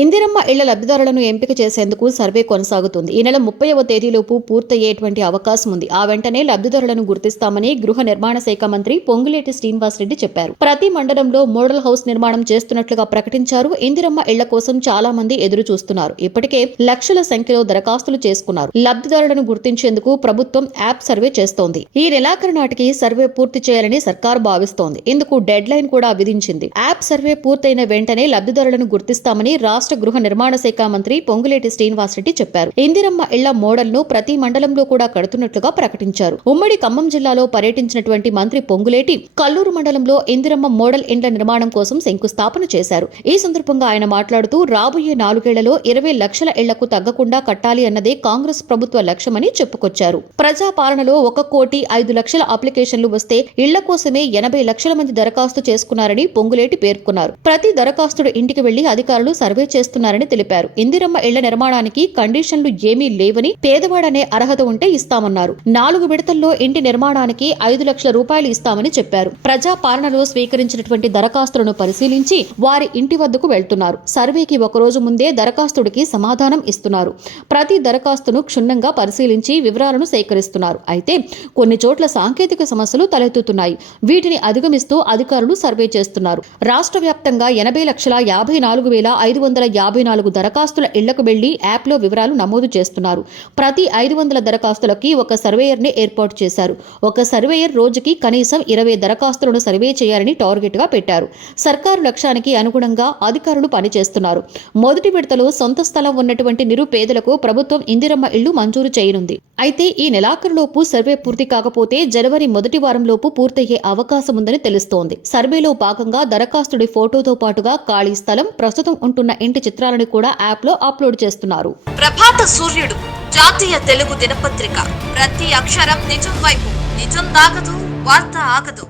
ఇందిరమ్మ ఇళ్ల లబ్ధిదారులను ఎంపిక చేసేందుకు సర్వే కొనసాగుతుంది. ఈ నెల 30వ తేదీలోపు పూర్తయ్యేటువంటి అవకాశం ఉంది. ఆ వెంటనే లబ్ధిదారులను గుర్తిస్తామని గృహ నిర్మాణ శాఖ మంత్రి పొంగులేటి శ్రీనివాసరెడ్డి చెప్పారు. ప్రతి మండలంలో మోడల్ హౌస్ నిర్మాణం చేస్తున్నట్లుగా ప్రకటించారు. ఇందిరమ్మ ఇళ్ల కోసం చాలా మంది ఎదురు చూస్తున్నారు. ఇప్పటికే లక్షల సంఖ్యలో దరఖాస్తులు చేసుకున్నారు. లబ్ధిదారులను గుర్తించేందుకు ప్రభుత్వం యాప్ సర్వే చేస్తోంది. ఈ నెలాఖరు నాటికి సర్వే పూర్తి చేయాలని సర్కారు భావిస్తోంది. ఇందుకు డెడ్ లైన్ కూడా విధించింది. యాప్ సర్వే పూర్తయిన వెంటనే లబ్ధిదారులను గుర్తిస్తామని రాష్ట్ర గృహ నిర్మాణ శాఖ మంత్రి పొంగులేటి శ్రీనివాసరెడ్డి చెప్పారు. ఇందిరమ్మ ఇళ్ల మోడల్ ను ప్రతి మండలంలో కూడా కడుతున్నట్లుగా ప్రకటించారు. ఉమ్మడి ఖమ్మం జిల్లాలో పర్యటించినటువంటి మంత్రి పొంగులేటి కల్లూరు మండలంలో ఇందిరమ్మ మోడల్ ఇండ్ల నిర్మాణం కోసం శంకుస్థాపన చేశారు. ఈ సందర్భంగా ఆయన మాట్లాడుతూ రాబోయే 4 ఏళ్లలో 20 లక్షల ఇళ్లకు తగ్గకుండా కట్టాలి అన్నదే కాంగ్రెస్ ప్రభుత్వ లక్ష్యమని చెప్పుకొచ్చారు. ప్రజా పాలనలో 1,05,00,000 అప్లికేషన్లు వస్తే ఇళ్ల కోసమే 80 లక్షల మంది దరఖాస్తు చేసుకున్నారని పొంగులేటి పేర్కొన్నారు. ప్రతి దరఖాస్తుడు ఇంటికి వెళ్లి అధికారులు సర్వే చేస్తున్నారని తెలిపారు. ఇందిరమ్మ ఇళ్ల నిర్మాణానికి కండిషన్లు ఏమీ లేవని, పేదవాడనే అర్హత ఉంటే ఇస్తామన్నారు. 4 విడతల్లో ఇంటి నిర్మాణానికి 5 లక్షల రూపాయలు ఇస్తామని చెప్పారు. ప్రజా పాలనలో స్వీకరించినటువంటి దరఖాస్తులను పరిశీలించి వారి ఇంటి వద్దకు వెళ్తున్నారు. సర్వేకి ఒకరోజు ముందే దరఖాస్తుడికి సమాధానం ఇస్తున్నారు. ప్రతి దరఖాస్తును క్షుణ్ణంగా పరిశీలించి వివరాలను సేకరిస్తున్నారు. అయితే కొన్ని చోట్ల సాంకేతిక సమస్యలు తలెత్తుతున్నాయి. వీటిని అధిగమిస్తూ అధికారులు సర్వే చేస్తున్నారు. రాష్ట్ర వ్యాప్తంగా 80,54,554 దరఖాస్తుల ఇళ్లకు వెళ్లి యాప్ లో వివరాలు నమోదు చేస్తున్నారు. ప్రతి 500 దరఖాస్తులకి ఒక సర్వేయర్ ని ఏర్పాటు చేశారు. ఒక సర్వేయర్ రోజుకి కనీసం 20 దరఖాస్తులను సర్వే చేయాలని టార్గెట్ గా పెట్టారు. సర్కారు లక్ష్యానికి అనుగుణంగా అధికారులు పనిచేస్తున్నారు. మొదటి విడతలో సొంత స్థలం ఉన్నటువంటి నిరుపేదలకు ప్రభుత్వం ఇందిరమ్మ ఇళ్లు మంజూరు చేయనుంది. అయితే ఈ నెలాఖరులోపు సర్వే పూర్తి కాకపోతే జనవరి మొదటి వారంలోపు పూర్తయ్యే అవకాశం ఉందని తెలుస్తోంది. సర్వేలో భాగంగా దరఖాస్తుడి ఫోటోతో పాటుగా ఖాళీ స్థలం, ప్రస్తుతం ఉంటున్న ఇంటి చిత్రాలను కూడా యాప్ లో అప్లోడ్ చేస్తున్నారు. ప్రభాత సూర్యుడు జాతీయ తెలుగు దినపత్రిక. ప్రతి అక్షరం నిజం వైపు. నిజం దాగదు, వార్త ఆగదు.